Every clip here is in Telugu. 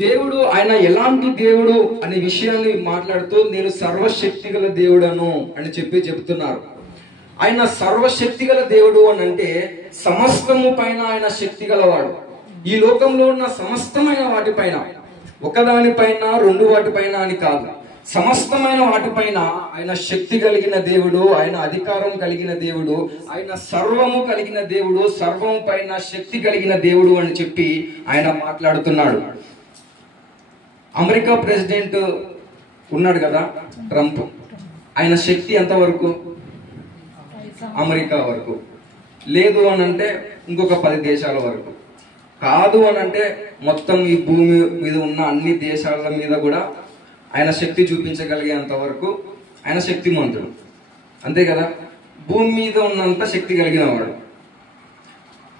దేవుడు ఆయన ఎలాంటి దేవుడు అనే విషయాన్ని మాట్లాడుతూ నేను సర్వశక్తి గల దేవుడను అని చెప్తున్నారు. ఆయన సర్వశక్తి గల దేవుడు అని అంటే సమస్తము పైన ఆయన శక్తి గలవాడు. ఈ లోకంలో ఉన్న సమస్తమైన వాటిపైన, ఒకదానిపైన రెండు వాటిపైన అని కాదు, సమస్తమైన వాటిపైన ఆయన శక్తి కలిగిన దేవుడు, ఆయన అధికారం కలిగిన దేవుడు, ఆయన సర్వము కలిగిన దేవుడు, సర్వం పైన శక్తి కలిగిన దేవుడు అని చెప్పి ఆయన మాట్లాడుతున్నాడు. అమెరికా ప్రెసిడెంట్ ఉన్నాడు కదా ట్రంప్, ఆయన శక్తి ఎంతవరకు? అమెరికా వరకు. లేదు అని అంటే ఇంకొక 10 దేశాల వరకు. కాదు అని అంటే మొత్తం ఈ భూమి మీద ఉన్న అన్ని దేశాల మీద కూడా ఆయన శక్తి చూపించగలిగేంత వరకు ఆయన శక్తిమంతుడు, అంతే కదా. భూమి మీద ఉన్నంత శక్తి కలిగిన వాడు.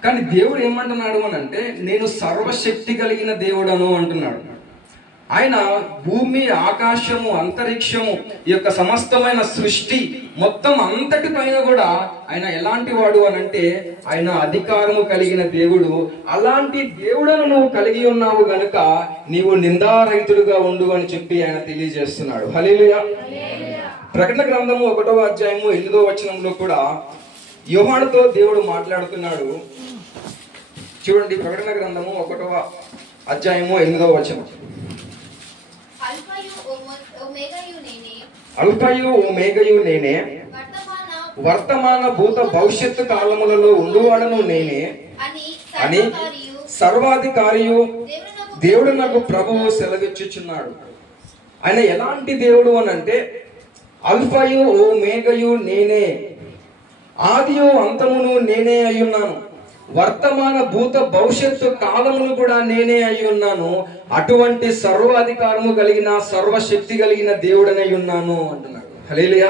కానీ దేవుడు ఏమంటున్నాడు అని అంటే నేను సర్వశక్తి కలిగిన దేవుడను అంటున్నాడు. ఆయన భూమి, ఆకాశము, అంతరిక్షము, ఈ యొక్క సమస్తమైన సృష్టి మొత్తం అంతటి పైన కూడా ఆయన ఎలాంటి వాడు అని అంటే ఆయన అధికారము కలిగిన దేవుడు. అలాంటి దేవుడను నువ్వు కలిగి ఉన్నావు గనుక నీవు నిందారహితుడుగా ఉండు అని చెప్పి ఆయన తెలియజేస్తున్నాడు. హల్లెలూయా. ప్రకటన గ్రంథము 1వ అధ్యాయము 8వ వచనంలో కూడా యోహానుతో దేవుడు మాట్లాడుతున్నాడు. చూడండి, ప్రకటన గ్రంథము 1వ అధ్యాయము 8వ వచనం. అల్ఫయు ఓమేగయు నేనే, వర్తమాన భూత భవిష్యత్తు కాలములలో ఉండువాడను నేనే అని సర్వాధికారియు దేవుడు నాకు ప్రభువు సెలవిచ్చుచున్నాడు. ఆయన ఎలాంటి దేవుడు అని అంటే అల్ఫయు ఓమేగయు నేనే, ఆదియు అంతమును నేనే అయ్యున్నాను, వర్తమాన భూత భవిష్యత్తు కాలములు కూడా నేనే అయి ఉన్నాను, అటువంటి సర్వాధికారము కలిగిన సర్వశక్తి కలిగిన దేవుడనై ఉన్నాను అంటున్నాడు. హల్లెలూయా.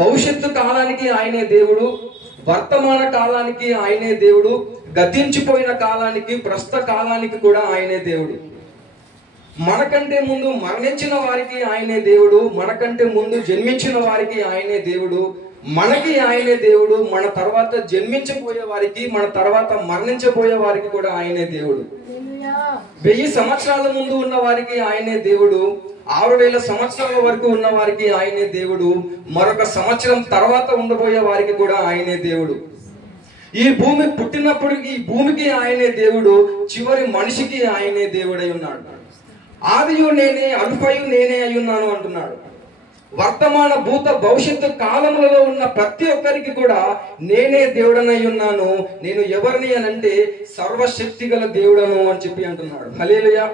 భవిష్యత్తు కాలానికి ఆయనే దేవుడు, వర్తమాన కాలానికి ఆయనే దేవుడు, గతించిపోయిన కాలానికి, ప్రస్తుత కాలానికి కూడా ఆయనే దేవుడు. మనకంటే ముందు మరణించిన వారికి ఆయనే దేవుడు, మనకంటే ముందు జన్మించిన వారికి ఆయనే దేవుడు, మనకి ఆయనే దేవుడు, మన తర్వాత జన్మించబోయే వారికి, మన తర్వాత మరణించబోయే వారికి కూడా ఆయనే దేవుడు. 1000 సంవత్సరాల ముందు ఉన్న వారికి ఆయనే దేవుడు, 6000 సంవత్సరాల వరకు ఉన్న వారికి ఆయనే దేవుడు, మరొక సంవత్సరం తర్వాత ఉండబోయే వారికి కూడా ఆయనే దేవుడు. ఈ భూమి పుట్టినప్పుడు ఈ భూమికి ఆయనే దేవుడు, చివరి మనిషికి ఆయనే దేవుడై ఉన్నాడు. ఆదియు నేనే, అల్ఫయు నేనే అయి ఉన్నాను అంటున్నాడు. వర్తమాన భూత భవిష్యత్తు కాలములలో ఉన్న ప్రతి ఒక్కరికి కూడా నేనే దేవుడనై ఉన్నాను. నేను ఎవరిని అని అంటే సర్వశక్తి గల దేవుడను అని చెప్పి అంటున్నాడు. హల్లెలూయా.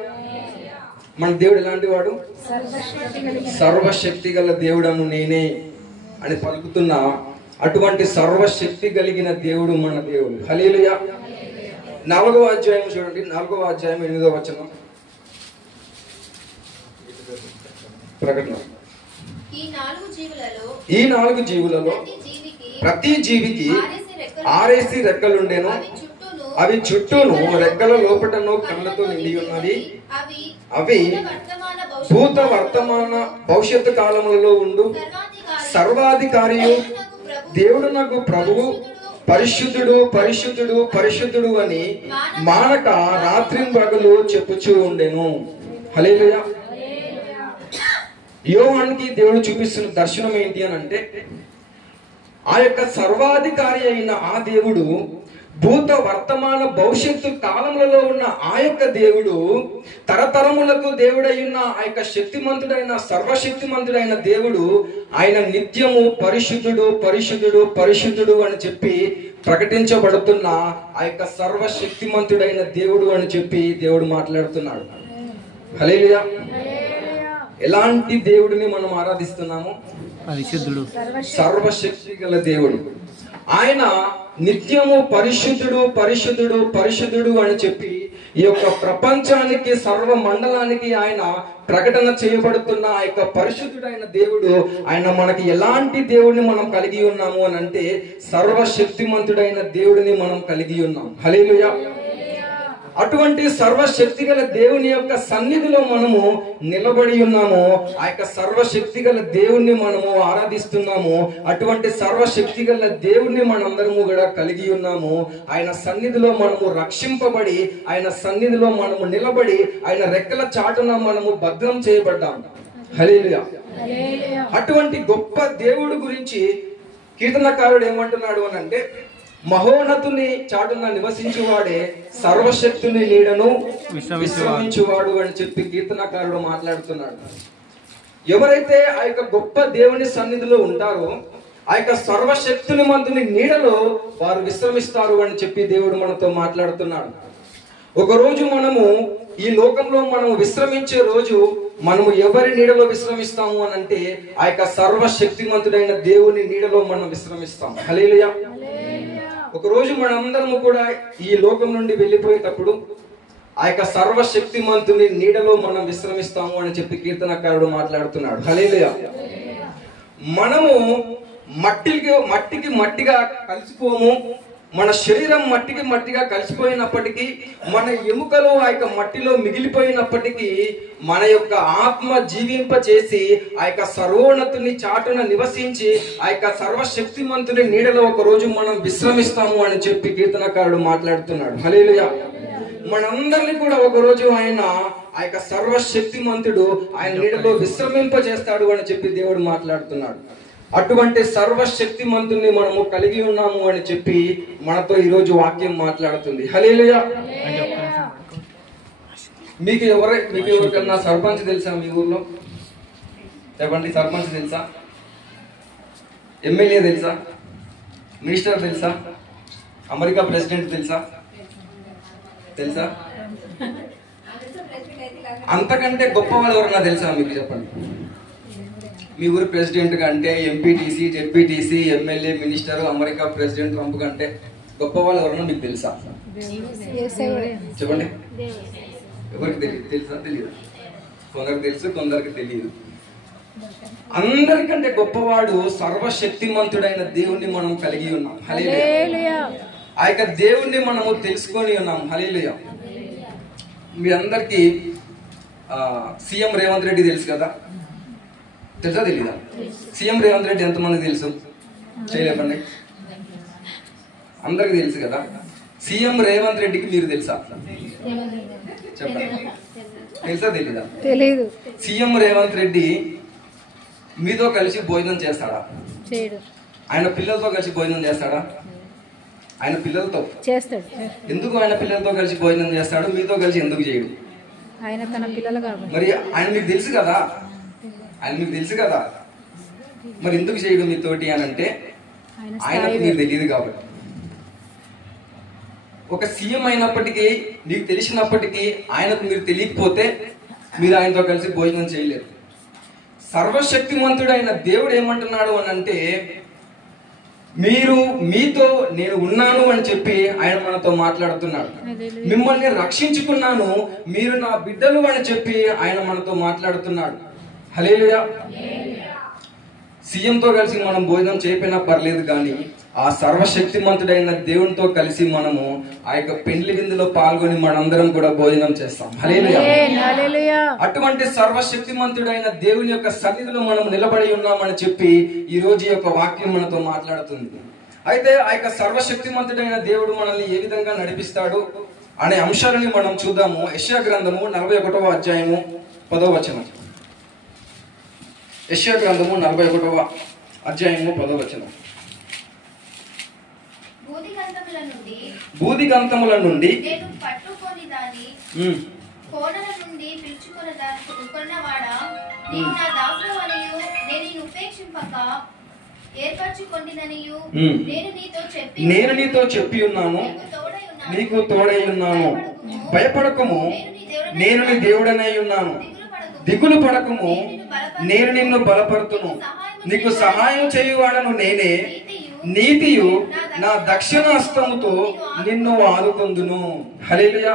మన దేవుడు ఎలాంటి వాడు? సర్వశక్తి గల దేవుడను నేనే అని పలుకుతున్నా అటువంటి సర్వశక్తి కలిగిన దేవుడు మన దేవుడు. హల్లెలూయా. 4వ అధ్యాయం చూడండి, 4వ అధ్యాయం 8వ వచనం. ప్రకటన. ఈ 4 జీవులలో ప్రతి జీవికి 6 రెక్కలుండెను, అవి చుట్టూను రెక్కల లోపటను కళ్ళతో నిండి ఉన్నవి. అవి భూత వర్తమాన భవిష్యత్తు కాలములలో ఉండు సర్వాధికారియు దేవుడు నాకు ప్రభువు, పరిశుద్ధుడు పరిశుద్ధుడు పరిశుద్ధుడు అని మానక రాత్రింబగలు చెప్పుచూ ఉండెను. హల్లెలూయా. యోహానుకి దేవుడు చూపిస్తున్న దర్శనం ఏంటి అని అంటే ఆ యొక్క సర్వాధికారి అయిన ఆ దేవుడు, భూత వర్తమాన భవిష్యత్తు కాలములలో ఉన్న ఆ యొక్క దేవుడు, తరతరములకు దేవుడై ఉన్న ఆ యొక్క శక్తిమంతుడైన సర్వశక్తిమంతుడైన దేవుడు, ఆయన నిత్యము పరిశుద్ధుడు పరిశుద్ధుడు పరిశుద్ధుడు అని చెప్పి ప్రకటించబడుతున్న ఆ యొక్క సర్వశక్తిమంతుడైన దేవుడు అని చెప్పి దేవుడు మాట్లాడుతున్నాడు. హల్లెలూయా. ఎలాంటి దేవుడిని మనం ఆరాధిస్తున్నాము? పరిశుద్ధుడు, సర్వశక్తి గల దేవుడు. ఆయన నిత్యము పరిశుద్ధుడు పరిశుద్ధుడు పరిశుద్ధుడు అని చెప్పి ఈ యొక్క ప్రపంచానికి, సర్వ మండలానికి ఆయన ప్రకటన చేయబడుతున్న ఆ యొక్క పరిశుద్ధుడైన దేవుడు, ఆయన మనకి ఎలాంటి దేవుడిని మనం కలిగి ఉన్నాము అని అంటే సర్వశక్తిమంతుడైన దేవుడిని మనం కలిగి ఉన్నాం. హల్లెలూయా. అటువంటి సర్వశక్తి గల దేవుని యొక్క సన్నిధిలో మనము నిలబడి ఉన్నాము. ఆ యొక్క సర్వశక్తి గల దేవుణ్ణి మనము ఆరాధిస్తున్నాము. అటువంటి సర్వశక్తి గల దేవుణ్ణి మనందరము కూడా కలిగి ఉన్నాము. ఆయన సన్నిధిలో మనము రక్షింపబడి, ఆయన సన్నిధిలో మనము నిలబడి, ఆయన రెక్కల చాటున మనము భద్రం చేయబడ్డాము. హల్లెలూయా. అటువంటి గొప్ప దేవుడు గురించి కీర్తనకారుడు ఏమంటున్నాడు అని అంటే, మహోన్నతుని చాటున నివసించువాడే సర్వశక్తుని నీడను విశ్రమించువాడు అని చెప్పి కీర్తనకారుడు మాట్లాడుతున్నాడు. ఎవరైతే ఆ యొక్క గొప్ప దేవుని సన్నిధిలో ఉంటారో, ఆ యొక్క సర్వశక్తుని మంతుని నీడలో వారు విశ్రమిస్తారు అని చెప్పి దేవుడు మనతో మాట్లాడుతున్నాడు. ఒక రోజు మనము ఈ లోకంలో మనము విశ్రమించే రోజు మనము ఎవరి నీడలో విశ్రమిస్తాము అని అంటే, ఆ యొక్క సర్వశక్తిమంతుడైన దేవుని నీడలో మనం విశ్రమిస్తాం. హల్లెలూయా. ఒక రోజు మనందరము కూడా ఈ లోకం నుండి వెళ్ళిపోయేటప్పుడు ఆ యొక్క సర్వశక్తిమంతుని నీడలో మనం విశ్రమిస్తాము అని చెప్పి కీర్తనకారుడు మాట్లాడుతున్నాడు. హల్లెలూయా. మనము మట్టికి మట్టిగా కలిసిపోము. మన శరీరం మట్టిగా కలిసిపోయినప్పటికీ, మన ఎముకలు ఆ యొక్క మట్టిలో మిగిలిపోయినప్పటికీ, మన యొక్క ఆత్మ జీవింప చేసి ఆ యొక్క సర్వోన్నతుని చాటున నివసించి ఆ యొక్క సర్వశక్తిమంతుని నీడలో ఒక రోజు మనం విశ్రమిస్తాము అని చెప్పి కీర్తనకారుడు మాట్లాడుతున్నాడు. హల్లెలూయా. మనందరినీ కూడా ఒక రోజు ఆయన ఆ యొక్క సర్వశక్తిమంతుడు ఆయన నీడలో విశ్రమింప చేస్తాడు అని చెప్పి దేవుడు మాట్లాడుతున్నాడు. అటువంటి సర్వశక్తిమంతుని మనము కలిగి ఉన్నాము అని చెప్పి మనతో ఈరోజు వాక్యం మాట్లాడుతుంది. హల్లెలూయా. మీకు ఎవరికన్నా సర్పంచ్ తెలుసా? మీ ఊర్లో చెప్పండి. సర్పంచ్ తెలుసా? ఎమ్మెల్యే తెలుసా? మినిస్టర్ తెలుసా? అమెరికా ప్రెసిడెంట్ తెలుసా? అంతకంటే గొప్ప వాళ్ళు ఎవరన్నా తెలుసా మీకు? చెప్పండి. మీ ఊరి ప్రెసిడెంట్ కంటే, MPTC, ZPTC, MLA, minister, America president Trump కంటే గొప్ప వాళ్ళు ఎవరన్నా మీకు తెలుసా? చెప్పండి. ఎవరికి తెలియదు? తెలుసా? తెలియదు. కొందరికి తెలుసు, కొందరికి తెలియదు. అందరికంటే గొప్పవాడు సర్వశక్తిమంతుడైన దేవుణ్ణి మనం కలిగి ఉన్నాం. హల్లెలూయా. ఆ యొక్క దేవుణ్ణి మనము తెలుసుకొని ఉన్నాం. హల్లెలూయా. మీ అందరికి సీఎం రేవంత్ రెడ్డి తెలుసు కదా? తెలుసా? తెలీదా? సీఎం రేవంత్ రెడ్డి ఎంతమంది తెలుసు? చేయలేపండి. అందరికి తెలుసు కదా. సీఎం రేవంత్ రెడ్డికి మీరు తెలుసా? చెప్పండి. తెలుసా? తెలీదా? తెలీదు. సీఎం రేవంత్ రెడ్డి మీతో కలిసి భోజనం చేస్తాడా? ఆయన పిల్లలతో కలిసి భోజనం చేస్తాడా? ఆయన పిల్లలతో చేస్తాడు. ఎందుకు ఆయన పిల్లలతో కలిసి భోజనం చేస్తాడు? మీతో కలిసి ఎందుకు చేయడు? ఆయన తన పిల్లలు కాబట్టి. మరి ఆయన మీకు తెలుసు కదా, మరి ఎందుకు చేయడు మీతోటి అని అంటే, ఆయనకు మీరు తెలియదు కాబట్టి. ఒక సీఎం అయినప్పటికీ, మీకు తెలిసినప్పటికీ ఆయనకు మీరు తెలియకపోతే మీరు ఆయనతో కలిసి భోజనం చేయలేరు. సర్వశక్తిమంతుడైన దేవుడు ఏమంటున్నాడు అని అంటే, మీతో నేను ఉన్నాను అని చెప్పి ఆయన మనతో మాట్లాడుతున్నాడు. మిమ్మల్ని రక్షించుకున్నాను, మీరు నా బిడ్డలు అని చెప్పి ఆయన మనతో మాట్లాడుతున్నాడు. హల్లెలూయా. సీఎంతో కలిసి మనం భోజనం చేయకపోయినా పర్లేదు, కానీ ఆ సర్వశక్తిమంతుడైన దేవునితో కలిసి మనము ఆ యొక్క పెండ్లి విందులో పాల్గొని మనందరం కూడా భోజనం చేస్తాం. హల్లెలూయా. అటువంటి సర్వశక్తిమంతుడైన దేవుని యొక్క సన్నిధిలో మనం నిలబడి ఉన్నామని చెప్పి ఈ రోజు యొక్క వాక్యం మనతో మాట్లాడుతుంది. అయితే ఆ యొక్క సర్వశక్తిమంతుడైన దేవుడు మనల్ని ఏ విధంగా నడిపిస్తాడు అనే అంశాలని మనం చూద్దాము. యెషయా గ్రంథము 41వ అధ్యాయము 10వ వచనం. యెషయా గ్రంథము 41వ అధ్యాయము 10వ వచనం. బూదిగంతముల నుండి నేను పట్టుకొని దాని కోణల నుండి పిలుచుకొన కొన్నవాడా, నీవు నా దాసుడవనియు నేను నిన్ను ఉపేక్షింపక ఏర్పరచుకొంటిననియు నేను నీతో చెప్పి ఉన్నాను, నీకు తోడై ఉన్నాను. భయపడకము, నేను నీ దేవుడనై ఉన్నాను. దిగులు పడకము, నేను నిన్ను బలపరుతును. నీకు సహాయం చేయువాడను నేనే. నీతియు నా దక్షిణ హస్తముతో నిన్ను ఆదుకొందును. హల్లెలూయా.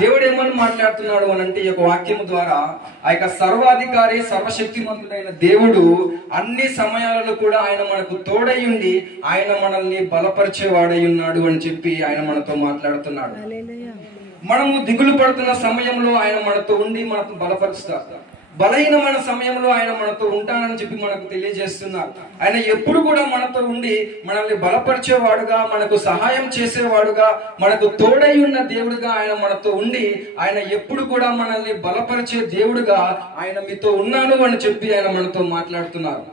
దేవుడు ఏమని మాట్లాడుతున్నాడు అని అంటే, ఈ యొక్క వాక్యము ద్వారా ఆ యొక్క సర్వాధికారి సర్వశక్తిమంతుడైన దేవుడు అన్ని సమయాలలో కూడా ఆయన మనకు తోడై ఉండి ఆయన మనల్ని బలపరిచేవాడై ఉన్నాడు అని చెప్పి ఆయన మనతో మాట్లాడుతున్నాడు. మనము దిగులు పడుతున్న సమయంలో ఆయన మనతో ఉండి మనకు బలపరుస్తారు. బలహీనమైన సమయంలో ఆయన మనతో ఉంటానని చెప్పి మనకు తెలియజేస్తున్నారు. ఆయన ఎప్పుడు కూడా మనతో ఉండి మనల్ని బలపరిచేవాడుగా, మనకు సహాయం చేసేవాడుగా, మనకు తోడై ఉన్న దేవుడుగా ఆయన మనతో ఉండి ఆయన ఎప్పుడు కూడా మనల్ని బలపరిచే దేవుడుగా ఆయన మీతో ఉన్నాను అని చెప్పి ఆయన మనతో మాట్లాడుతున్నారు.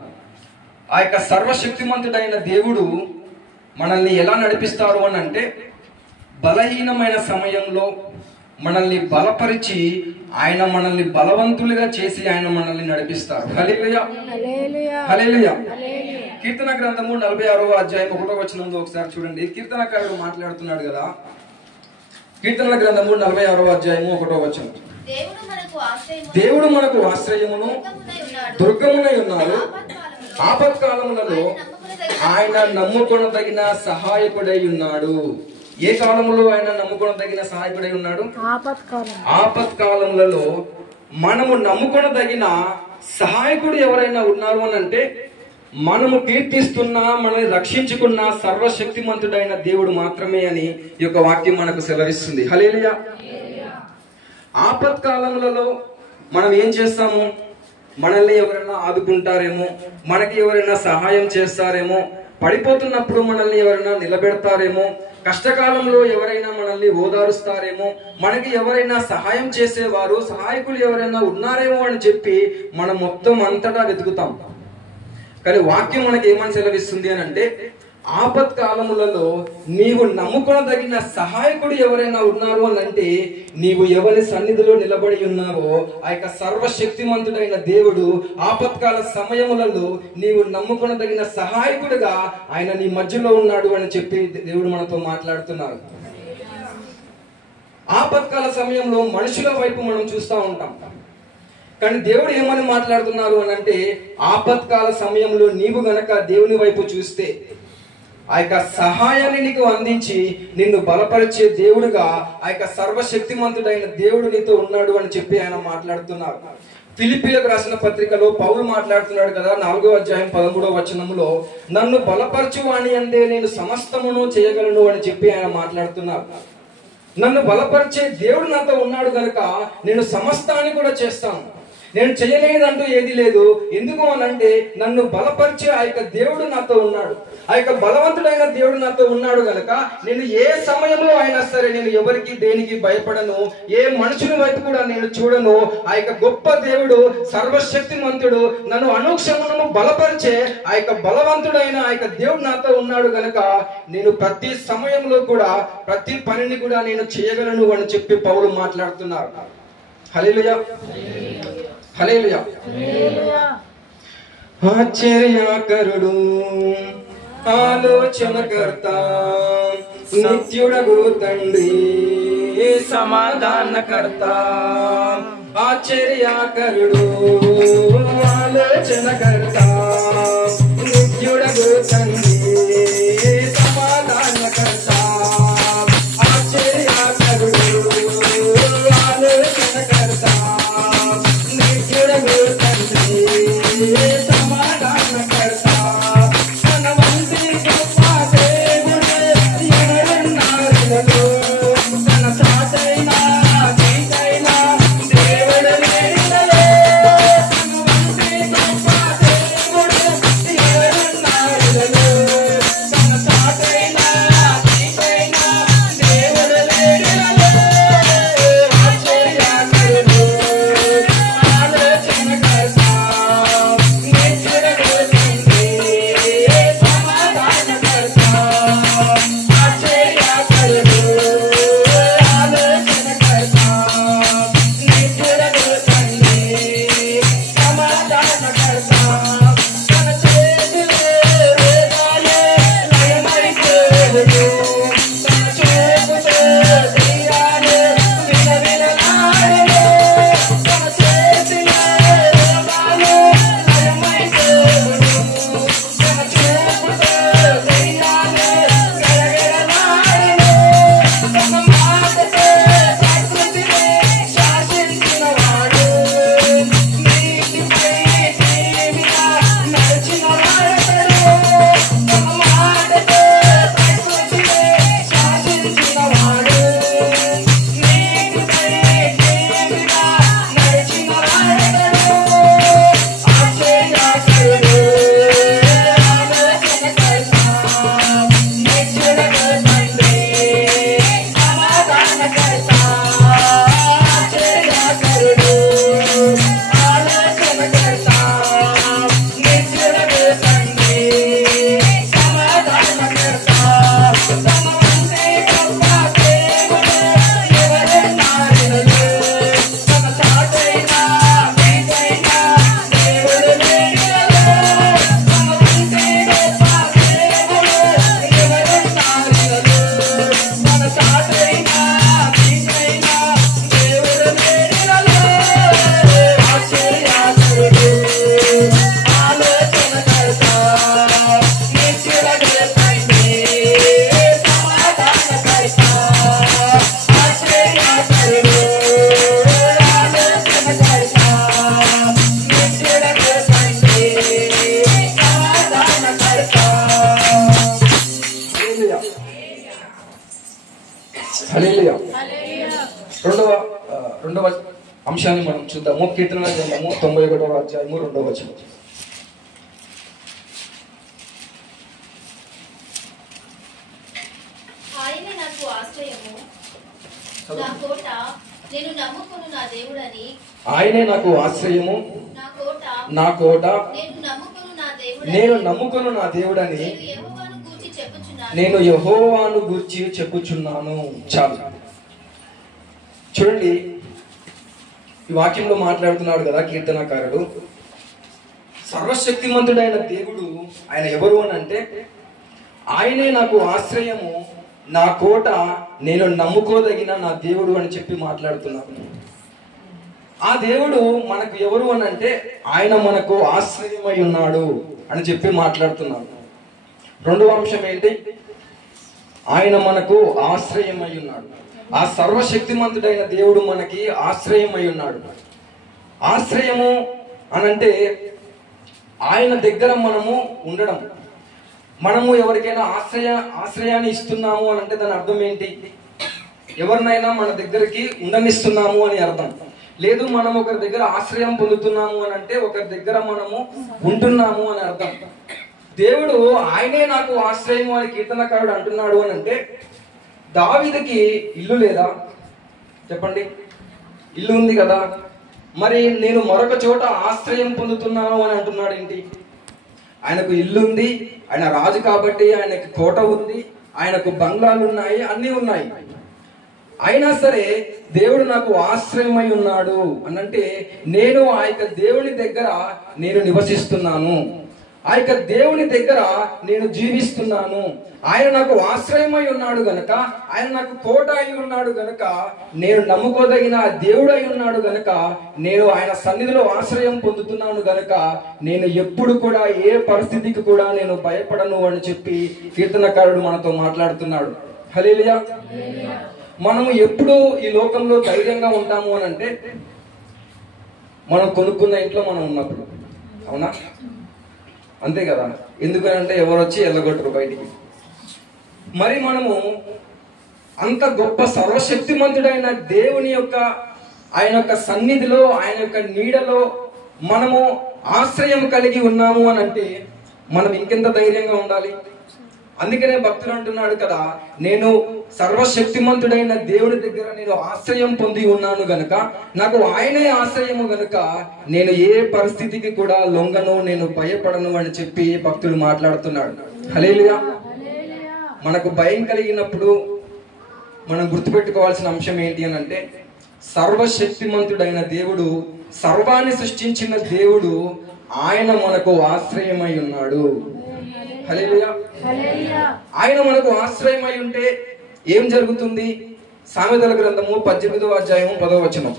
ఆ యొక్క సర్వశక్తిమంతుడైన దేవుడు మనల్ని ఎలా నడిపిస్తారు అని అంటే, బలహీనమైన సమయంలో మనల్ని బలపరిచి ఆయన మనల్ని బలవంతులుగా చేసి ఆయన మనల్ని నడిపిస్తారు. హల్లెలూయా, హల్లెలూయా. కీర్తన గ్రంథము 46వ అధ్యాయం 1వ వచనంలో ఒకసారి చూడండి. కీర్తనకారుడు మాట్లాడుతున్నాడు కదా. కీర్తన గ్రంథము 46వ అధ్యాయము 1వ వచనం. దేవుడు మనకు ఆశ్రయమును దుర్గమునై ఉన్నాడు, ఆపత్కాలములలో ఆయన నమ్ముకొనదగిన సహాయకుడై ఉన్నాడు. ఏ కాలంలో ఆయన నమ్ముకొనదగిన సహాయకుడై ఉన్నాడు? ఆపత్కాలములలో మనము నమ్ముకొనదగిన సహాయకుడు ఎవరైనా ఉన్నారు అని అంటే, మనము కీర్తిస్తున్న, మనల్ని రక్షించుకున్న సర్వశక్తిమంతుడైన దేవుడు మాత్రమే అని ఈ యొక్క వాక్యం మనకు సెలవిస్తుంది. హల్లెలూయా. ఆపత్కాలములలో మనం ఏం చేస్తాము? మనల్ని ఎవరైనా ఆదుకుంటారేమో, మనకి ఎవరైనా సహాయం చేస్తారేమో, పడిపోతున్నప్పుడు మనల్ని ఎవరైనా నిలబెడతారేమో, కష్టకాలంలో ఎవరైనా మనల్ని ఓదారుస్తారేమో, మనకి ఎవరైనా సహాయం చేసేవారు, సహాయకులు ఎవరైనా ఉన్నారేమో అని చెప్పి మనం మొత్తం అంతటా వెతుకుతాం. కానీ వాక్యం మనకి ఏమని సెలవిస్తుంది అని అంటే, ఆపత్కాలములలో నీవు నమ్ముకొనదగిన సహాయకుడు ఎవరైనా ఉన్నారు అని అంటే, నీవు ఎవరి సన్నిధిలో నిలబడి ఉన్నావో ఆ యొక్క సర్వశక్తిమంతుడైన దేవుడు ఆపత్కాల సమయములలో నీవు నమ్ముకొనదగిన సహాయకుడుగా ఆయన నీ మధ్యలో ఉన్నాడు అని చెప్పి దేవుడు మనతో మాట్లాడుతున్నారు. ఆపత్కాల సమయంలో మనుషుల వైపు మనం చూస్తూ ఉంటాం. కానీ దేవుడు ఏమని మాట్లాడుతున్నారు అని అంటే, ఆపత్కాల సమయంలో నీవు గనక దేవుని వైపు చూస్తే ఆ యొక్క సహాయాన్ని నీకు అందించి నిన్ను బలపరిచే దేవుడుగా ఆ యొక్క సర్వశక్తిమంతుడైన దేవుడు నీతో ఉన్నాడు అని చెప్పి ఆయన మాట్లాడుతున్నారు. ఫిలిప్పీలకు రాసిన పత్రికలో పౌలు మాట్లాడుతున్నాడు కదా, 4వ అధ్యాయం 13వ వచనంలో, నన్ను బలపరచువాని అందే నేను సమస్తమును చేయగలను అని చెప్పి ఆయన మాట్లాడుతున్నారు. నన్ను బలపరిచే దేవుడు నాతో ఉన్నాడు కనుక నేను సమస్తాన్ని కూడా చేస్తాను. నేను చేయలేదంటూ ఏది లేదు. ఎందుకు అనంటే, నన్ను బలపరిచే ఆ యొక్క దేవుడు నాతో ఉన్నాడు. ఆ యొక్క బలవంతుడైన దేవుడు నాతో ఉన్నాడు గనక నేను ఏ సమయంలో అయినా సరే నేను ఎవరికి దేనికి భయపడను, ఏ మనుషుని వైపు కూడా నేను చూడను. ఆ యొక్క గొప్ప దేవుడు, సర్వశక్తిమంతుడు, నన్ను అనుక్షణము బలపరిచే ఆ యొక్క బలవంతుడైన ఆ యొక్క దేవుడు నాతో ఉన్నాడు గనక నేను ప్రతి సమయంలో కూడా ప్రతి పనిని కూడా నేను చేయగలను అని చెప్పి పౌలు మాట్లాడుతున్నారు. హల్లెలూయా, హల్లెలూయా. ఆశ్చర్యకరుడు, ఆలోచనకర్త, నిత్యుడగు తండ్రి, సమాధానకర్త. ఆశ్చర్యకరుడు, ఆలోచనకర్త, నిత్యుడగు తండ్రి, సమాధానకర్త. ఆశ్చర్యకరుడు, ఆలోచనకర్త, నిత్యుడగు తండ్రి, సమాధానకర్త. తన వంటి గొప్ప దేవుడే ఎవరున్నారు? తన సాటైనా నీకైనా దేవుడు లేనిదే. తన వంటి గొప్ప దేవుడే ఎవరున్నారు? రెండవ అంశాన్ని మనం చూద్దాము. కీర్తనల గ్రంథము 91వ అధ్యాయము 2వ వచనం. ఆయనే నాకు ఆశ్రయము నా కోట నేను నమ్ముకొను నా దేవుడని. ఆయనే నాకు ఆశ్రయము నా కోట నా కోట నేను నమ్ముకొను నా దేవుడని. నేను నమ్ముకొను నా దేవుడని నేను యెహోవాను గూర్చి చెప్పుచున్నాను. నేను యెహోవాను గూర్చి చెప్పుచున్నాను. చాలు. చూడండి, ఈ వాక్యంలో మాట్లాడుతున్నాడు కదా కీర్తనకారుడు. సర్వశక్తిమంతుడైన దేవుడు ఆయన ఎవరు అని అంటే, ఆయనే నాకు ఆశ్రయము, నా కోట, నేను నమ్ముకోదగిన నా దేవుడు అని చెప్పి మాట్లాడుతున్నాను. ఆ దేవుడు మనకు ఎవరు అని అంటే, ఆయన మనకు ఆశ్రయమై ఉన్నాడు అని చెప్పి మాట్లాడుతున్నాను. రెండవ అంశం ఏంటి? ఆయన మనకు ఆశ్రయమై ఉన్నాడు. ఆ సర్వశక్తిమంతుడైన దేవుడు మనకి ఆశ్రయమై ఉన్నాడు. ఆశ్రయము అనంటే ఆయన దగ్గర మనము ఉండడం. మనము ఎవరికైనా ఆశ్రయాన్ని ఇస్తున్నాము అని అంటే దాని అర్థం ఏంటి? ఎవరినైనా మన దగ్గరికి ఉండనిస్తున్నాము అని అర్థం. లేదు, మనం ఒకరి దగ్గర ఆశ్రయం పొందుతున్నాము అని అంటే ఒకరి దగ్గర మనము ఉంటున్నాము అని అర్థం. దేవుడు ఆయనే నాకు ఆశ్రయము అని కీర్తనకారుడు అంటున్నాడు అని అంటే, దావీదుకి ఇల్లు లేదా? చెప్పండి, ఇల్లు ఉంది కదా. మరి నేను మరొక చోట ఆశ్రయం పొందుతున్నాను అని అంటున్నాడు ఏంటి? ఆయనకు ఇల్లు ఉంది, ఆయన రాజు కాబట్టి ఆయనకు కోట ఉంది, ఆయనకు బంగ్లాలు ఉన్నాయి, అన్నీ ఉన్నాయి. అయినా సరే దేవుడు నాకు ఆశ్రయమై ఉన్నాడు అనంటే, నేను ఆ యొక్క దేవుని దగ్గర నేను నివసిస్తున్నాను, ఆ యొక్క దేవుని దగ్గర నేను జీవిస్తున్నాను. ఆయన నాకు ఆశ్రయమై ఉన్నాడు గనక, ఆయన నాకు కోట అయి ఉన్నాడు గనక, నేను నమ్ముకోదగిన దేవుడు అయి ఉన్నాడు గనక, నేను ఆయన సన్నిధిలో ఆశ్రయం పొందుతున్నాను గనక, నేను ఎప్పుడు కూడా ఏ పరిస్థితికి కూడా నేను భయపడను అని చెప్పి కీర్తనకారుడు మనతో మాట్లాడుతున్నాడు. హల్లెలూయా. మనము ఎప్పుడు ఈ లోకంలో ధైర్యంగా ఉంటాము అని అంటే, మనం కొనుక్కున్న ఇంట్లో మనం ఉన్నప్పుడు. అవునా? అంతే కదా. ఎందుకనంటే ఎవరు వచ్చి వెళ్ళగొట్టరు బయటికి. మరి మనము అంత గొప్ప సర్వశక్తిమంతుడైన దేవుని యొక్క ఆయన యొక్క సన్నిధిలో, ఆయన యొక్క నీడలో మనము ఆశ్రయం కలిగి ఉన్నాము అని అంటే మనం ఇంకెంత ధైర్యంగా ఉండాలి. అందుకనే భక్తుడు అంటున్నాడు కదా, నేను సర్వశక్తిమంతుడైన దేవుడి దగ్గర నేను ఆశ్రయం పొంది ఉన్నాను గనుక, నాకు ఆయనే ఆశ్రయము గనుక, నేను ఏ పరిస్థితికి కూడా లొంగను, నేను భయపడను అని చెప్పి భక్తుడు మాట్లాడుతున్నాడు. హల్లెలూయా. మనకు భయం కలిగినప్పుడు మనం గుర్తుపెట్టుకోవాల్సిన అంశం ఏంటి అని అంటే, సర్వశక్తిమంతుడైన దేవుడు, సర్వాన్ని సృష్టించిన దేవుడు, ఆయన మనకు ఆశ్రయమై ఉన్నాడు. హల్లెలూయా. ఆయన మనకు ఆశ్రయమై ఉంటే ఏం జరుగుతుంది? సామెతల గ్రంథము 18వ అధ్యాయము 10వ వచనం.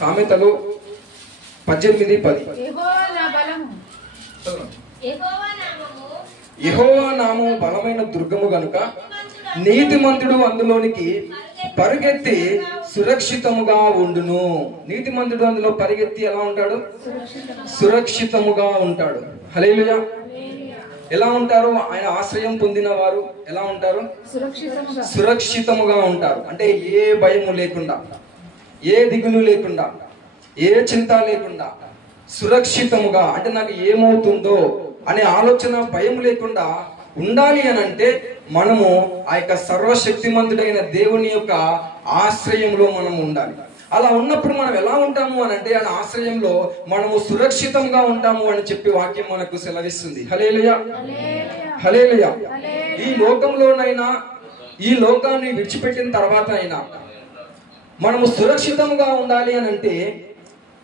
సామెతలు 18:10. యెహోవా నామము బలమైన దుర్గము గనుక నీతిమంతుడు అందులోనికి పరిగెత్తి సురక్షితముగా ఉండును. నీతిమంతుడు అందులో పరిగెత్తి ఎలా ఉంటాడు? సురక్షితముగా ఉంటాడు. హల్లెలూయా. ఎలా ఉంటారు? ఆయన ఆశ్రయం పొందిన వారు ఎలా ఉంటారు? సురక్షితముగా ఉంటారు. అంటే ఏ భయము లేకుండా, ఏ దిగులు లేకుండా, ఏ చింత లేకుండా, సురక్షితముగా అంటే నాకు ఏమవుతుందో అనే ఆలోచన, భయం లేకుండా ఉండాలి అని అంటే మనము ఆ యొక్క సర్వశక్తిమంతుడైన దేవుని యొక్క ఆశ్రయంలో మనం ఉండాలి. అలా ఉన్నప్పుడు మనం ఎలా ఉంటాము అని అంటే, ఆ ఆశ్రయంలో మనము సురక్షితంగా ఉంటాము అని చెప్పి వాక్యం మనకు సెలవిస్తుంది. హల్లెలూయా. హల్లెలూయా. ఈ లోకంలోనైనా, ఈ లోకాన్ని విడిచిపెట్టిన తర్వాత అయినా మనము సురక్షితంగా ఉండాలి అని అంటే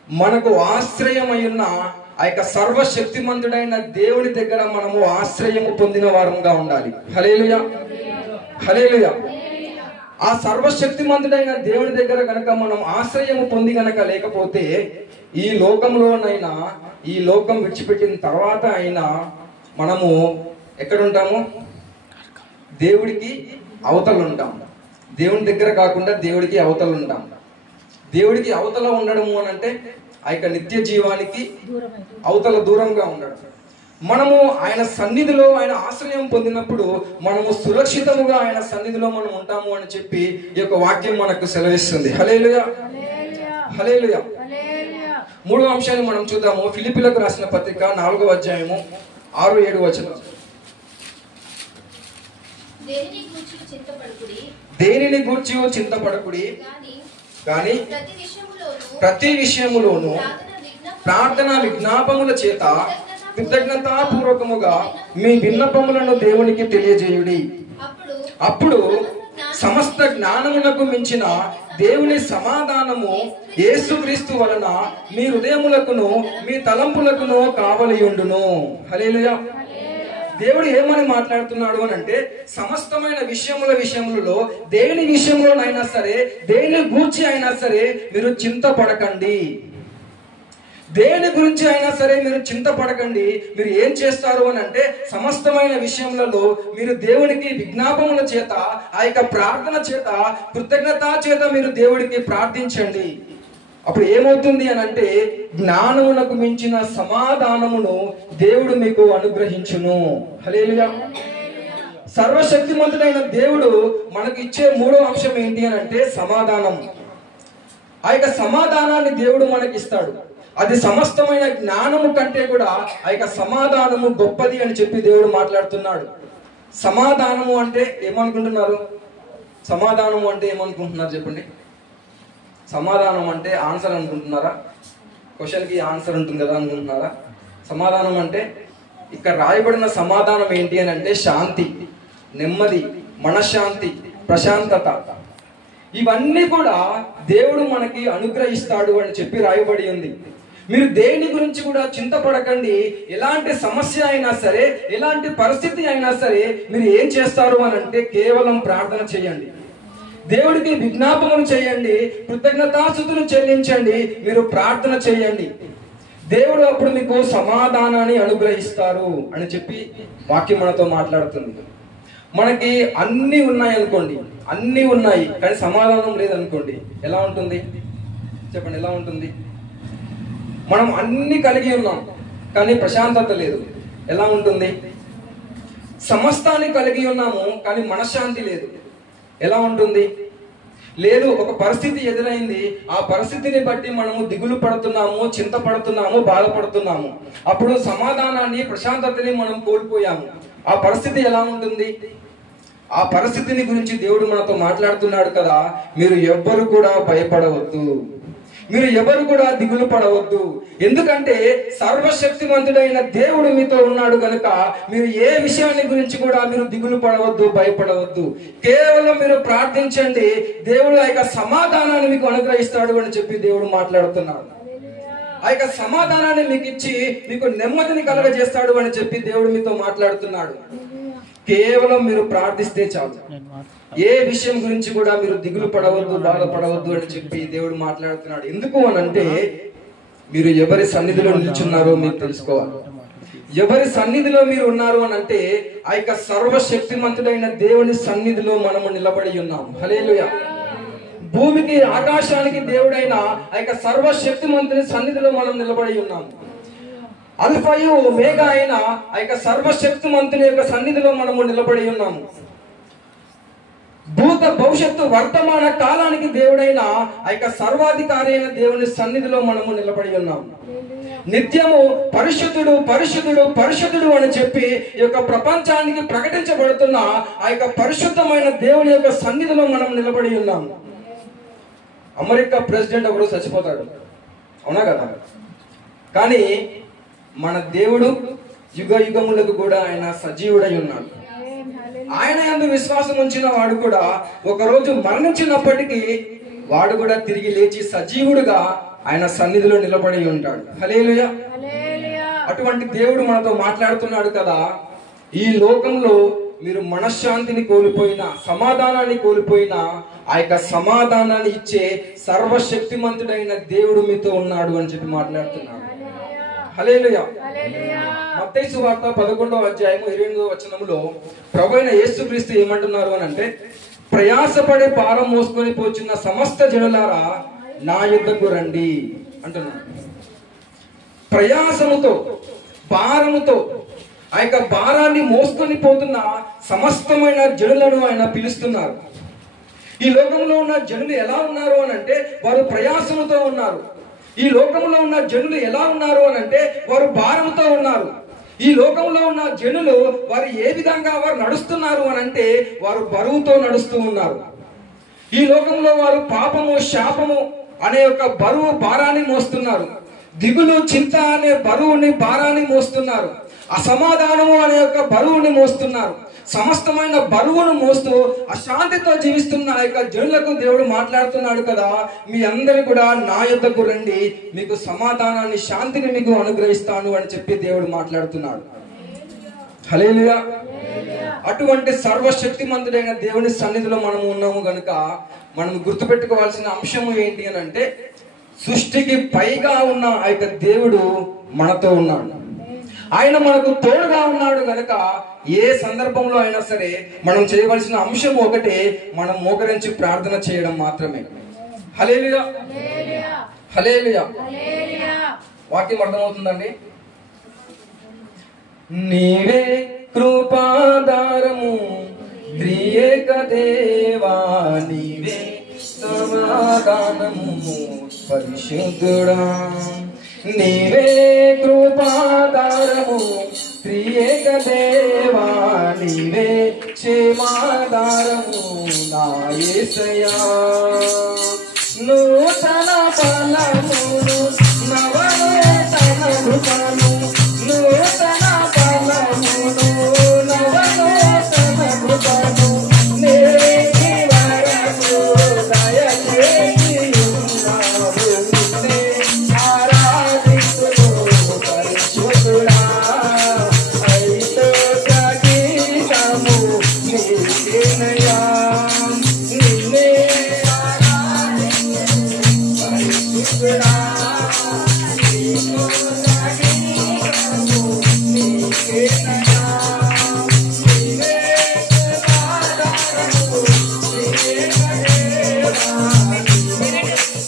మనకు ఆశ్రయమై ఉన్న ఆ యొక్క సర్వశక్తిమంతుడైన దేవుని దగ్గర మనము ఆశ్రయము పొందిన వారంగా ఉండాలి. హల్లెలూయా. హల్లెలూయా. ఆ సర్వశక్తిమంతుడైన దేవుని దగ్గర కనుక మనం ఆశ్రయము పొంది గనక లేకపోతే, ఈ లోకంలోనైనా, ఈ లోకం విడిచిపెట్టిన తర్వాత అయినా మనము ఎక్కడుంటాము? దేవుడికి అవతల ఉంటాం. దేవుని దగ్గర కాకుండా దేవుడికి అవతల ఉంటాం. దేవుడికి అవతల ఉండడము అని అంటే ఆ యొక్క నిత్య జీవానికి అవతల దూరంగా ఉండడం. మనము ఆయన సన్నిధిలో ఆయన ఆశ్రయం పొందినప్పుడు మనము సురక్షితముగా ఆయన సన్నిధిలో మనం ఉంటాము అని చెప్పి ఈ యొక్క వాక్యం మనకు సెలవిస్తుంది. హల్లెలూయా, హల్లెలూయా. మూడో అంశాన్ని మనం చూద్దాము. ఫిలిప్పీలకు రాసిన పత్రిక 4వ అధ్యాయము 6-7 వచనం. దేనిని గూర్చి చింతపడకుడి, కానీ ప్రతి విషయములోను ప్రార్థన విజ్ఞాపముల చేత కృతజ్ఞతాపూర్వకముగా మీ విన్నపములను దేవునికి తెలియజేయుడి. అప్పుడు సమస్త జ్ఞానమునకు మించిన దేవుని సమాధానము యేసుక్రీస్తు వలన మీ హృదయములకును మీ తలంపులకును కావలియుండును. హల్లెలూయా. దేవుడు ఏమని మాట్లాడుతున్నాడు అని అంటే, సమస్తమైన విషయములలో దేని విషయంలోనైనా సరే, దేని గూర్చి అయినా సరే మీరు చింతపడకండి. దేని గురించి అయినా సరే మీరు చింతపడకండి. మీరు ఏం చేస్తారు అని అంటే, సమస్తమైన విషయములలో మీరు దేవునికి విజ్ఞాపముల చేత, ఆ యొక్క ప్రార్థన చేత, కృతజ్ఞతా చేత మీరు దేవుడికి ప్రార్థించండి. అప్పుడు ఏమవుతుంది అని అంటే, జ్ఞానమునకు మించిన సమాధానమును దేవుడు మీకు అనుగ్రహించును. హల్లెలూయా. సర్వశక్తిమంతుడైన దేవుడు మనకి ఇచ్చే మూడో అంశం ఏంటి అని అంటే సమాధానం. ఆ యొక్క సమాధానాన్ని దేవుడు మనకి ఇస్తాడు. అది సమస్తమైన జ్ఞానము కంటే కూడా ఆ యొక్క సమాధానము గొప్పది అని చెప్పి దేవుడు మాట్లాడుతున్నాడు. సమాధానము అంటే ఏమనుకుంటున్నారు? సమాధానము అంటే ఏమనుకుంటున్నారు చెప్పండి? సమాధానం అంటే ఆన్సర్ అనుకుంటున్నారా? క్వశ్చన్కి ఆన్సర్ ఉంటుంది కదా అనుకుంటున్నారా? సమాధానం అంటే ఇక్కడ రాయబడిన సమాధానం ఏంటి అని అంటే శాంతి, నెమ్మది, మనశ్శాంతి, ప్రశాంతత. ఇవన్నీ కూడా దేవుడు మనకి అనుగ్రహిస్తాడు అని చెప్పి రాయబడి ఉంది. మీరు దేని గురించి కూడా చింతపడకండి. ఎలాంటి సమస్య అయినా సరే, ఎలాంటి పరిస్థితి అయినా సరే మీరు ఏం చేస్తారు అని అంటే కేవలం ప్రార్థన చేయండి, దేవుడికి విజ్ఞాపనం చేయండి, కృతజ్ఞతాస్తుతులు చెల్లించండి, మీరు ప్రార్థన చేయండి. దేవుడు అప్పుడు మీకు సమాధానాన్ని అనుగ్రహిస్తారు అని చెప్పి వాక్యం మనతో మాట్లాడుతుంది. మనకి అన్నీ ఉన్నాయి అనుకోండి, అన్నీ ఉన్నాయి కానీ సమాధానం లేదనుకోండి, ఎలా ఉంటుంది చెప్పండి? ఎలా ఉంటుంది? మనం అన్ని కలిగి ఉన్నాం కానీ ప్రశాంతత లేదు, ఎలా ఉంటుంది? సమస్తాన్ని కలిగి ఉన్నాము కానీ మనశ్శాంతి లేదు, ఎలా ఉంటుంది? లేదు, ఒక పరిస్థితి ఎదురైంది, ఆ పరిస్థితిని బట్టి మనము దిగులు పడుతున్నాము, చింతపడుతున్నాము, బాధపడుతున్నాము. అప్పుడు సమాధానాన్ని, ప్రశాంతతని మనం కోల్పోయాము. ఆ పరిస్థితి ఎలా ఉంటుంది? ఆ పరిస్థితిని గురించి దేవుడు మనతో మాట్లాడుతున్నాడు కదా, మీరు ఎవ్వరు కూడా భయపడవద్దు, మీరు ఎవరు కూడా దిగులు పడవద్దు. ఎందుకంటే సర్వశక్తిమంతుడైన దేవుడు మీతో ఉన్నాడు కనుక మీరు ఏ విషయాన్ని గురించి కూడా మీరు దిగులు పడవద్దు, భయపడవద్దు. కేవలం మీరు ప్రార్థించండి, దేవుడు ఆ యొక్క సమాధానాన్ని మీకు అనుగ్రహిస్తాడు అని చెప్పి దేవుడు మాట్లాడుతున్నాడు. ఆ యొక్క సమాధానాన్ని మీకు ఇచ్చి మీకు నెమ్మదిని కలుగజేస్తాడు అని చెప్పి దేవుడు మీతో మాట్లాడుతున్నాడు. కేవలం మీరు ప్రార్థిస్తే చాలు, ఏ విషయం గురించి కూడా మీరు దిగులు పడవద్దు, బాధపడవద్దు అని చెప్పి దేవుడు మాట్లాడుతున్నాడు. ఎందుకు అని అంటే మీరు ఎవరి సన్నిధిలో నిల్చున్నారో మీరు తెలుసుకోవాలి. ఎవరి సన్నిధిలో మీరు ఉన్నారు అని అంటే ఆ యొక్క సర్వశక్తిమంతుడైన దేవుని సన్నిధిలో మనము నిలబడి ఉన్నాం. హల్లెలూయా. భూమికి ఆకాశానికి దేవుడైన ఆ యొక్క సర్వశక్తిమంతుని సన్నిధిలో మనం నిలబడి ఉన్నాం. అల్ఫాయు ఒమేగా అయిన ఆ యొక్క సర్వశక్తిమంతుని యొక్క సన్నిధిలో మనము నిలబడి ఉన్నాము. భూత భవిష్యత్తు వర్తమాన కాలానికి దేవుడైన ఆ యొక్క సర్వాధికారి అయిన దేవుని సన్నిధిలో మనము నిలబడి ఉన్నాం. నిత్యము పరిశుద్ధుడు పరిశుద్ధుడు పరిశుద్ధుడు అని చెప్పి ఈ యొక్క ప్రపంచానికి ప్రకటించబడుతున్న ఆ యొక్క పరిశుద్ధమైన దేవుని యొక్క సన్నిధిలో మనం నిలబడి ఉన్నాం. అమెరికా ప్రెసిడెంట్ ఒకరు చచ్చిపోతాడు, అవునా కదా? కానీ మన దేవుడు యుగ యుగములకు కూడా ఆయన సజీవుడై ఉన్నాడు. ఆయన యందు విశ్వాసం ఉంచిన వాడు కూడా ఒకరోజు మరణించినప్పటికీ వాడు కూడా తిరిగి లేచి సజీవుడుగా ఆయన సన్నిధిలో నిలబడి ఉంటాడు. హల్లెలూయా. అటువంటి దేవుడు మనతో మాట్లాడుతున్నాడు కదా, ఈ లోకంలో మీరు మనశ్శాంతిని కోల్పోయినా, సమాధానాన్ని కోల్పోయినా ఆ యొక్క సమాధానాన్ని ఇచ్చే సర్వశక్తిమంతుడైన దేవుడు మీతో ఉన్నాడు అని చెప్పి మాట్లాడుతున్నాడు. హల్లెలూయా. మత్తయి సువార్త 11వ అధ్యాయము 28వ వచనములో ప్రభువైన యేసుక్రీస్తు ఏమంటున్నారు అని అంటే, ప్రయాసపడి భారం మోసుకొని పోచున్న సమస్త జనులారా నా యుద్ధకు రండి అంటున్నారు. ప్రయాసముతో, భారముతో, ఆ యొక్క భారాన్ని మోసుకొని పోతున్న సమస్తమైన జనులను ఆయన పిలుస్తున్నారు. ఈ లోకంలో ఉన్న జనులు ఎలా ఉన్నారు అని అంటే వారు ప్రయాసముతో ఉన్నారు. ఈ లోకంలో ఉన్న జనులు ఎలా ఉన్నారు అని అంటే వారు భారంతో ఉన్నారు. ఈ లోకంలో ఉన్న జనులు వారు ఏ విధంగా వారు నడుస్తున్నారు అని అంటే వారు బరువుతో నడుస్తూ ఉన్నారు. ఈ లోకంలో వారు పాపము శాపము అనే ఒక బరువు భారాన్ని మోస్తున్నారు. దిగులు చింత అనే బరువుని భారాన్ని మోస్తున్నారు. అసమాధానము అనే ఒక బరువుని మోస్తున్నారు. సమస్తమైన బరువును మోస్తూ అశాంతితో జీవిస్తున్న ఆ యొక్క జనులకు దేవుడు మాట్లాడుతున్నాడు కదా, మీ అందరూ కూడా నా యొద్దకు రండి, మీకు సమాధానాన్ని శాంతిని మీకు అనుగ్రహిస్తాను అని చెప్పి దేవుడు మాట్లాడుతున్నాడు. హల్లెలూయా. అటువంటి సర్వశక్తిమంతుడైన దేవుని సన్నిధిలో మనము ఉన్నాము గనుక మనం గుర్తుపెట్టుకోవాల్సిన అంశము ఏంటి అని అంటే సృష్టికి పైగా ఉన్న ఆ యొక్క దేవుడు మనతో ఉన్నాడు. ఆయన మనకు తోడుగా ఉన్నాడు గనుక ఏ సందర్భంలో అయినా సరే మనం చేయవలసిన అంశం ఒకటే, మనం మోకరించి ప్రార్థన చేయడం మాత్రమే. హల్లెలూయా, హల్లెలూయా. వాక్యం అర్థమవుతుందండి? నీవే కృపాధారము త్రియేక దేవా, నీవే సమాధానము పరిశుద్ధుడా, నీవే కృపాధారము త్రియేక దేవా, నీవే క్షేమాధారము నా యేసయ్యా. నూతన బలమును నవనూతన కృపను, నూతన బలమును నవనూతన కృపను నేటి వరకు దయచేసి ఉన్నావు. నిన్నే ఆరాధించును పరిశుద్ధుడా, ఐదో సంగీతము నీకేనయ్యా. నిన్నే ఆరాధించును పరిశుద్ధుడా, ఐదో సంగీతము నీకేనయ్యా. నీవే సమాధానము త్రియేక దేవా, నీవే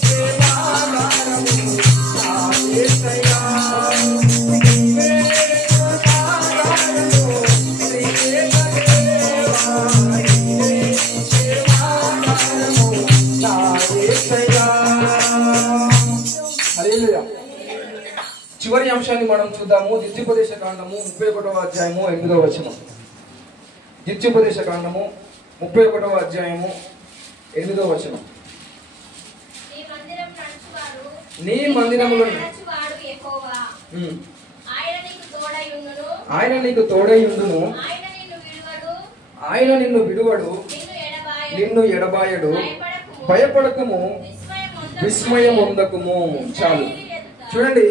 సమాధానము నా యేసయ్యా. నీవే సమాధానము త్రియేక దేవా, నీవే సమాధానము నా యేసయ్యా. హల్లెలూయా. చివరి అంశాన్ని మనం చూద్దాము. ద్వితీయోపదేశ కాండము 31వ అధ్యాయము 8వ వచనం. ద్వితీయోపదేశ కాండము 31వ అధ్యాయము 8వ వచనం. నీ మందిరములో ఆయన నీకు తోడైయుండును, ఆయన నిన్ను విడువడు, నిన్ను ఎడబాయడు, భయపడకము, విస్మయం పొందకము. చాలు. చూడండి,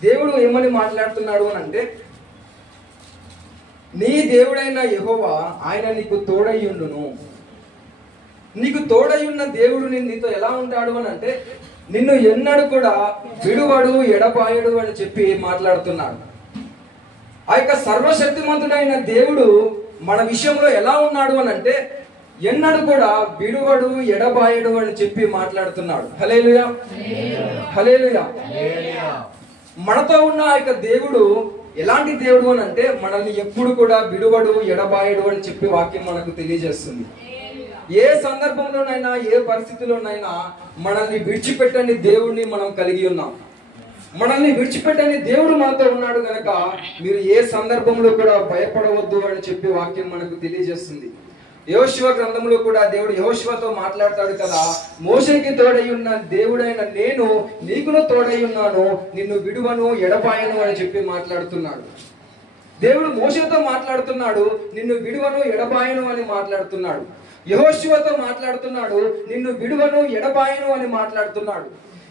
దేవుడు ఏమని మాట్లాడుతున్నాడు అని అంటే నీ దేవుడైన యెహోవా ఆయన నీకు తోడైయుండును. నీకు తోడైయున్న దేవుడు నీతో ఎలా ఉంటాడు అని అంటే నిన్ను ఎన్నడూ కూడా విడువడు ఎడబాయడు అని చెప్పి మాట్లాడుతున్నాడు. ఆ యొక్క సర్వశక్తిమంతుడైన దేవుడు మన విషయంలో ఎలా ఉన్నాడు అని అంటే ఎన్నడూ కూడా విడువడు ఎడబాయడు అని చెప్పి మాట్లాడుతున్నాడు. హల్లెలూయా, హల్లెలూయా. మనతో ఉన్న ఆ యొక్క దేవుడు ఎలాంటి దేవుడు అని అంటే మనల్ని ఎప్పుడు కూడా విడువడు ఎడబాయడు అని చెప్పి వాక్యం మనకు తెలియజేస్తుంది. ఏ సందర్భంలోనైనా ఏ పరిస్థితిలోనైనా మనల్ని విడిచిపెట్టని దేవుడిని మనం కలిగి ఉన్నాం. మనల్ని విడిచిపెట్టని దేవుడు మనతో ఉన్నాడు గనక మీరు ఏ సందర్భంలో కూడా భయపడవద్దు అని చెప్పి వాక్యం మనకు తెలియజేస్తుంది. యెహోషువ గ్రంథంలో కూడా దేవుడు యెహోషువతో మాట్లాడతాడు కదా, మోషేకి తోడై ఉన్న దేవుడైన నేను నీకును తోడై ఉన్నాను, నిన్ను విడువను ఎడబాయను అని చెప్పి మాట్లాడుతున్నాడు. దేవుడు మోషేతో మాట్లాడుతున్నాడు, నిన్ను విడువను ఎడబాయను అని మాట్లాడుతున్నాడు. యెహోషువతో మాట్లాడుతున్నాడు, నిన్ను విడువను ఎడబాయను అని మాట్లాడుతున్నాడు.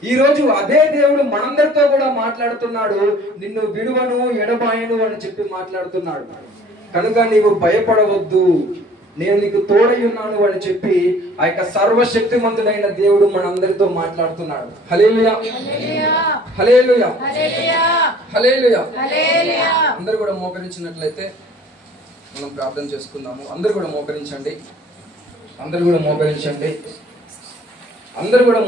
ఈ రోజు అదే దేవుడు మనందరితో కూడా మాట్లాడుతున్నాడు, నిన్ను విడువను ఎడబాయను అని చెప్పి మాట్లాడుతున్నాడు. కనుక నీవు భయపడవద్దు, నేను నీకు తోడై ఉన్నాను అని చెప్పి ఆ యొక్క సర్వశక్తిమంతుడైన దేవుడు మనందరితో మాట్లాడుతున్నాడు. హల్లెలూయా, హల్లెలూయా, హల్లెలూయా. అందరూ కూడా మోకరించినట్లయితే మనం ప్రార్థన చేసుకుందాము. అందరూ కూడా మోకరించండి, అందరూ కూడా మోకరించండి, అందరూ కూడా